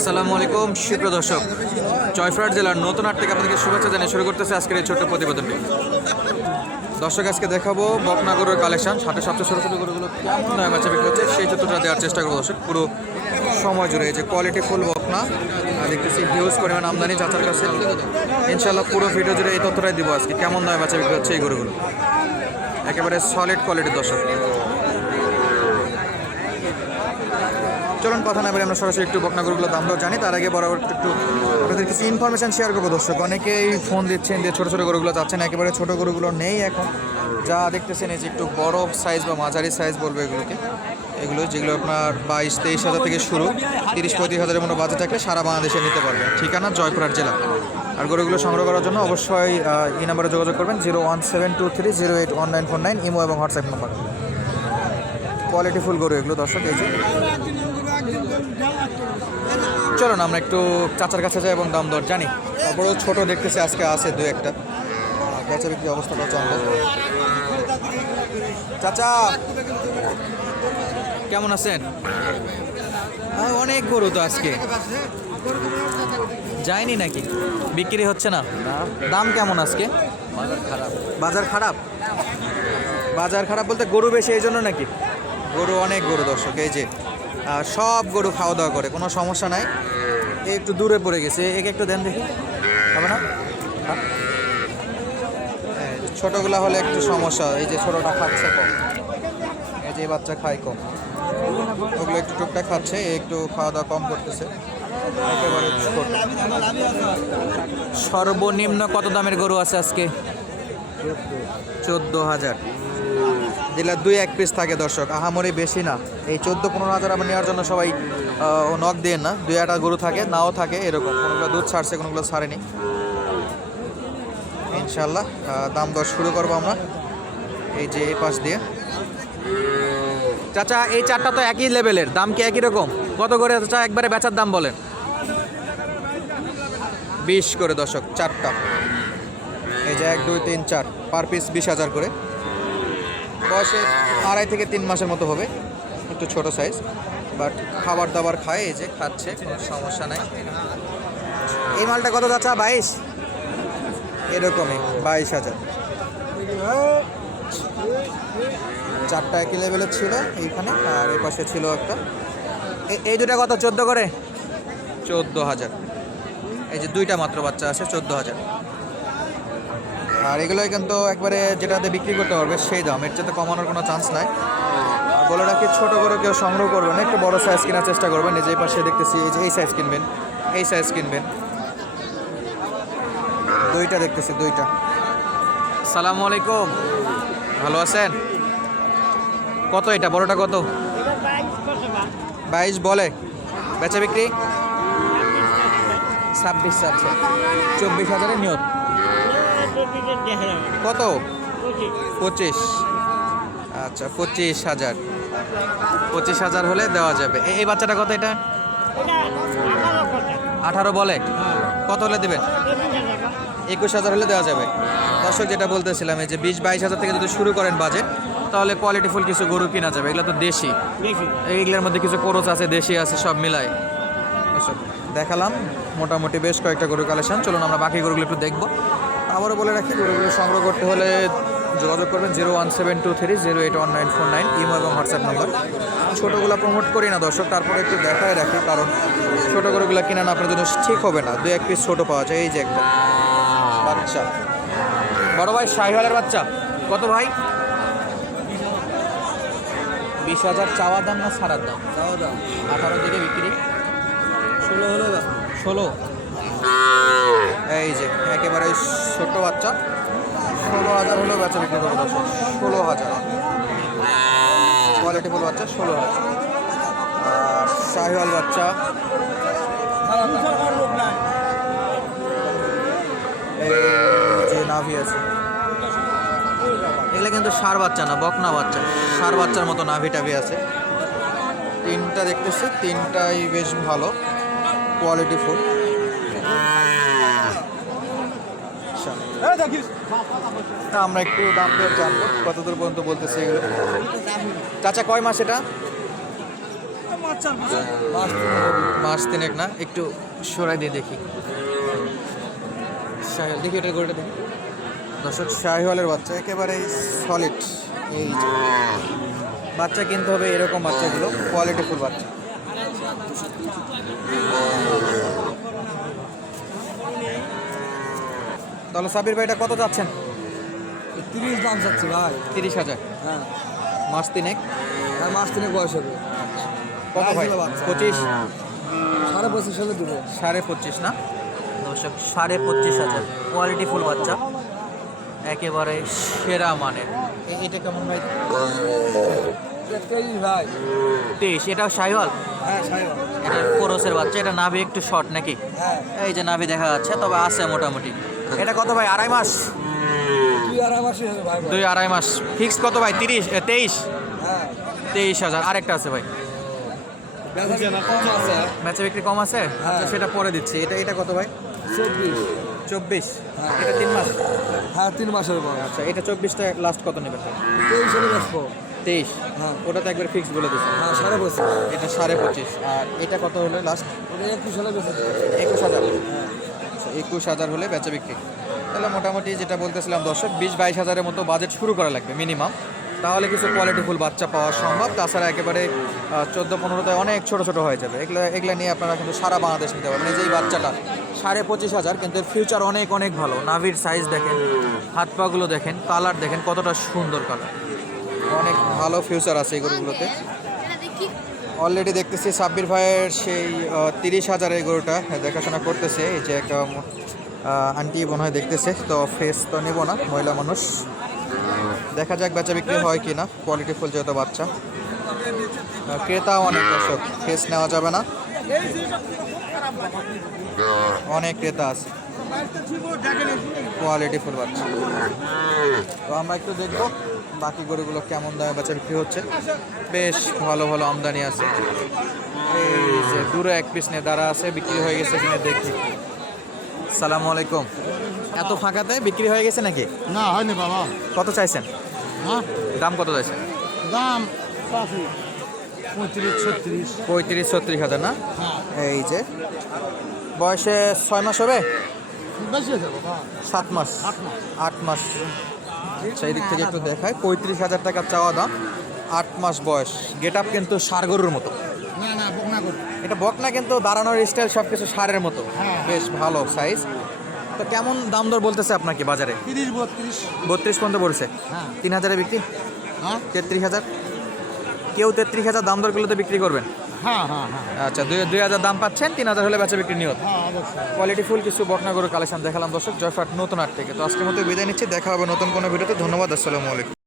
আসসালামু আলাইকুম, সুপ্রিয় দর্শক। জয়ফ্রাট জেলার নতুন হাট থেকে আপনাদেরকে শুভেচ্ছা জানিয়ে শুরু করতেছে আজকের এই ছোট্ট প্রতিবেদনটি। দর্শক, আজকে দেখাবো বকনাগরের কালেকশন। সাথে সবচেয়ে ছোটো ছোটো গরুগুলো কেমন দামে বাচ্চা বিক্রি হচ্ছে, সেই চিত্রটা দেওয়ার চেষ্টা করব দর্শক। পুরো সময় জুড়ে এই যে কোয়ালিটি ফুল বকনা দেখতেছি হিউজ পরিমাণ আমদানি চাচার কাছে। ইনশাল্লাহ পুরো ভিডিও জুড়ে এই তথ্যটাই দিব আজকে, কেমন দামে বাচ্চা বিক্রি হচ্ছে এই গরুগুলো। একেবারে সলিড কোয়ালিটির দর্শক। চলুন, কথা না বলে আমরা সরাসরি একটু বকনাগরগুলোর দাম দর জানি। তার আগে বরাবর একটু আপনাদের কিছু ইনফরমেশন শেয়ার করব দর্শক। অনেকেই ফোন দিচ্ছেন যে ছোটো ছোটো গরুগুলো চাচ্ছেন একেবারে ছোটো গরুগুলো নেই এখন। যা দেখতেছেন এই যে একটু বড় সাইজ বা মাঝারি সাইজ বলব এগুলোকে। এগুলো যেগুলো আপনার বাইশ, তেইশ হাজার থেকে শুরু, তিরিশ, পঁয়ত্রিশ হাজারের মতো বাজেট থাকলে সারা বাংলাদেশে নিতে পারবেন ঠিকানা জয়পুরহাট জেলা। আর গরুগুলো সংগ্রহ করার জন্য অবশ্যই এই নাম্বারে যোগাযোগ করবেন zero one seven two three zero eight one nine four nine imo এবং হোয়াটসঅ্যাপ নাম্বার। কোয়ালিটি ফুল গরু এগুলো দর্শক, এই যে। চলো না আমরা একটু চাচার কাছে যাই এবং দাম দর জানি। তারপরেও ছোট দেখতেছি আজকে আছে দু একটা। বেচা বিক্রি অবস্থাটা চন্দ্র চাচা কেমন আছেন? আহ, অনেক গরু তো আজকে। যায়নি নাকি? বিক্রি হচ্ছে না? দাম কেমন আজকে? বাজার খারাপ বাজার খারাপ। বাজার খারাপ বলতে গরু বেশি এই জন্য নাকি? গরু অনেক গরু দর্শক এই যে। আর সব গরু খাওয়া দাওয়া করে, কোনো সমস্যা নাই। একটু দূরে পড়ে গেছে, একে একটু দেন দেখি। হবে না? হ্যাঁ। ছোটগুলা হলে একটু সমস্যা, এই যে ছোটটা খাচ্ছে কম। এই যে বাচ্চা খায় কম। ওগুলো একটু টুকটাক খাচ্ছে একটু খাওয়া দাওয়া কম করতেছে। সর্বনিম্ন কত দামের গরু আছে আজকে? চোদ্দ হাজার। যেটা দুই এক পিস থাকে দর্শক। আহামরি বেশি না। এই চোদ্দ পনেরো হাজার আমার নেওয়ার জন্য সবাই নখ দিয়ে না। দুই একটা গরু থাকে, নাও থাকে, এরকম। কোনোগুলো দুধ ছাড়ছে, কোনোগুলো ছাড়েনি। ইনশাল্লাহ দাম দর শুরু করব আমরা। এই যে এই পাশ দিয়ে। চাচা, এই চারটা তো একই লেভেলের দাম কি একই রকম? কত করে চাচা? একবারে বেচার দাম বলেন। বিশ করে দর্শক, চারটা। এই যে এক, দুই, তিন, চার। পার পিস বিশ হাজার করে। বয়সে আড়াই থেকে তিন মাসের মতো হবে একটু ছোট সাইজ বাট খাবার দাবার খায় এই যে খাচ্ছে কোনো সমস্যা নাই। এই মালটা কত যাচ্ছে বাইশ? এরকমই বাইশ হাজার। চারটা একই লেভেলের ছিল এইখানে আর এই পাশে ছিল একটা। এই দুটা কত? চোদ্দ করে? চোদ্দ হাজার। এই যে দুইটা মাত্র বাচ্চা আছে চোদ্দ হাজার। আর এগুলোই কিন্তু একবারে যেটাতে বিক্রি করতে পারবে সেই দাম। এর চেয়ে কমানোর কোনো চান্স নাই। বলে রাখি, ছোটো করে কেউ সংগ্রহ করবেন একটু বড় সাইজ কেনার চেষ্টা করবেন যে পাশে দেখতেছি, এই যে এই সাইজ কিনবেন, এই সাইজ কিনবেন। দুইটা দেখতেছি, দুইটা। সালামু আলাইকুম। ভালো আছেন? কত এটা? বড়টা কত? বাইশ বলে। বেচা বিক্রি? ছাব্বিশ আছে চব্বিশ হাজারের নিয়ত। কত? পঁচিশ। আচ্ছা পঁচিশ হাজার। পঁচিশ হাজার হলে দেওয়া যাবে। এই বাচ্চাটা কত এটা? আঠারো বলে। কত হলে দেবেন একুশ হাজার হলে দেওয়া যাবে। দর্শক যেটা বলতেছিলাম এই যে বিশ বাইশ হাজার থেকে যদি শুরু করেন বাজেট তাহলে কোয়ালিটিফুল কিছু গরু কিনা যাবে। এগুলো তো দেশি। এইগুলোর মধ্যে কিছু কোরস আছে দেশি আছে সব মিলায়। দেখালাম। মোটামুটি বেশ কয়েকটা গরু কালেকশন চলুন আমরা বাকি গরুগুলো একটু দেখব। আবারও বলে রাখি গরুগুলো সংগ্রহ করতে হলে যোগাযোগ করবেন zero one seven two three zero eight one nine four nine imo এবং হোয়াটসঅ্যাপ নম্বর। ছোটোগুলো প্রমোট করি না দর্শক তারপরে একটু দেখায় রাখি কারণ ছোটো গরুগুলো কিনা না আপনার জন্য ঠিক হবে না। দু এক পিস ছোটো পাওয়া যায় এই যে একটা। বাচ্চা। বড় ভাই শাহিওয়ালের বাচ্চা। কত ভাই? বিশ হাজার চাওয়া দাম না সারার দাম? চাওয়া দাম। আঠারো দিকে বিক্রি। ষোলো হলো ষোলো? এই যে একেবারে ছোট বাচ্চা। ষোলো হাজার হলেও বাচ্চা বিক্রি করব ষোলো হাজার। কোয়ালিটি ফুল বাচ্চা, ষোলো হাজার। আর শাহিওয়াল বাচ্চা। নাভি আছে। এগুলো কিন্তু সার বাচ্চা না, বকনা বাচ্চা। সার বাচ্চার মতো নাভি টাভি আছে। তিনটা দেখতেছি, তিনটাই বেশ ভালো। কোয়ালিটি ফুল আমরা একটু দাম দর জানব কত দূর পর্যন্ত বলতেছে এগুলো। চাচা, কয় মাস এটা? মাস তিনেক না? একটু সরাই দিয়ে দেখি। দেখি এটা গরুটা দেখি। দর্শক শাহিওয়ালের বাচ্চা, একেবারে সলিড এই বাচ্চা কিনতে হবে এরকম বাচ্চাগুলো কোয়ালিটি ফুল বাচ্চা। তাহলে সাবির ভাই এটা কত যাচ্ছেন? তিরিশ দাম চাচ্ছি ভাই। তিরিশ হাজার। হ্যাঁ। মাস তিনেক? আর মাস তিনে বয়স হবে। কত ভাই? পঁচিশ? সাড়ে পঁচিশ হলে দেবো। সাড়ে পঁচিশ না? দর্শক সাড়ে পঁচিশ হাজার। কোয়ালিটি ফুল বাচ্চা। একেবারে সেরা মানের। এটা কেমন ভাই? তেইশ ভাই। তেইশ। এটাও শাহিওয়াল হ্যাঁ এটা কোরসের বাচ্চা। এটা নাভি একটু শর্ট নাকি? হ্যাঁ। এই যে নাভি দেখা যাচ্ছে তবে আছে মোটামুটি। এটা কত ভাই? আড়াই মাস? দুই আড়াই মাস। ফিক্স কত ভাই? তিরিশ তেইশ? হ্যাঁ। তেইশ হাজার। আরেকটা আছে ভাই। বেচা ম্যাচে বিক্রি কম আছে? হ্যাঁ। আচ্ছা, সেটা পরে দিচ্ছি। এটা এটা কত ভাই? চব্বিশ। চব্বিশ। হ্যাঁ। এটা তিন মাস? হ্যাঁ তিন মাসের আচ্ছা এটা চব্বিশটা লাস্ট কত নেবে? তেইশ হলে বেচবো। তেইশ? হ্যাঁ। ওটা তো একবার ফিক্স বলে দিচ্ছি। হ্যাঁ সাড়ে পঁচিশ। এটা সাড়ে পঁচিশ। আর এটা কত হলো লাস্ট একুশ হলে বেচা একুশ হাজার। একুশ হাজার হলে বেচা বিক্রি। তাহলে মোটামুটি যেটা বলতেছিলাম দর্শক, বিশ বাইশ হাজারের মতো বাজেট শুরু করা লাগবে মিনিমাম তাহলে কিছু কোয়ালিটিফুল বাচ্চা পাওয়া সম্ভব। তাছাড়া একেবারে চোদ্দ পনেরোতে অনেক ছোট ছোট হয়ে যাবে। এগুলো এগুলো নিয়ে আপনারা কিন্তু সারা বাংলাদেশ নিতে পারবেন। এই যে এই বাচ্চাটা, সাড়ে পঁচিশ হাজার, কিন্তু এর ফিউচার অনেক অনেক ভালো। নাভির সাইজ দেখেন, হাত পাগুলো দেখেন কালার দেখেন, কতটা সুন্দর কালার অনেক ভালো ফিউচার আছে এই গরুগুলোতে। অলরেডি দেখতেছি সাব্বির ভাইয়ের সেই তিরিশ হাজার এই গরুটা দেখাশোনা করতেছে। এই যে একটা আন্টি মনে হয় দেখতেছে, তো ফেস তো নেব না মহিলা মানুষ। দেখা যাক বেচা বিক্রি হয় কি না কোয়ালিটি ফুল যেহেতু বাচ্চা। ক্রেতা অনেক দর্শক ফেস নেওয়া যাবে না। অনেক ক্রেতা আছে। কোয়ালিটি ফুল বাচ্চা তো আমরা একটু দেখব বাকি গরুগুলো কেমন দামে বেচা বিক্রি হচ্ছে। বেশ ভালো ভালো আমদানি আছে। এই যে দূরে এক পিস নিয়ে দাঁড়া আছে বিক্রি হয়ে গেছে কিনে দেখি। সালাম আলাইকুম। এত ফাঁকাতে বিক্রি হয়ে গেছে নাকি? না হয়নি বাবা। কত চাইছেন? হ্যাঁ দাম কত চাইছেন? দাম পঁয়ত্রিশ ছত্রিশ পঁয়ত্রিশ ছত্রিশ হাজার না? হ্যাঁ। এই যে। বয়সে ছয় মাস হবে? সাত মাস। সাত মাস। আট মাস। সেই দিক থেকে একটু দেখায় পঁয়ত্রিশ হাজার টাকা চাওয়া দাম। আট মাস বয়স। গেট আপ কিন্তু সার গরুর মতো। না না বকনা এটা বকনা কিন্তু দাঁড়ানোর স্টাইল সব কিছু সারের মতো। হ্যাঁ। বেশ ভালো সাইজ তো কেমন দাম দর বলতেছে আপনাকে বাজারে? তিরিশ বত্রিশ। বত্রিশ পর্যন্ত পড়ছে হ্যাঁ। তিন হাজারে বিক্রি? হ্যাঁ। তেত্রিশ হাজার? কেউ তেত্রিশ হাজার দাম দরগুলোতে বিক্রি করবেন। হ্যাঁ হ্যাঁ হ্যাঁ। আচ্ছা দুই দুই হাজার দাম পাচ্ছেন তিন হাজার হলে বেচা বিক্রি নিয়ত। হ্যাঁ কোয়ালিটি ফুল কিছু বকনা গরুর কালেকশন দেখালাম দর্শক জয়ফাট নতুন আট থেকে। তো আজকের মতো বিদায় নিচ্ছি দেখা হবে নতুন কোনো ভিডিওতে। ধন্যবাদ আসসালামু আলাইকুম।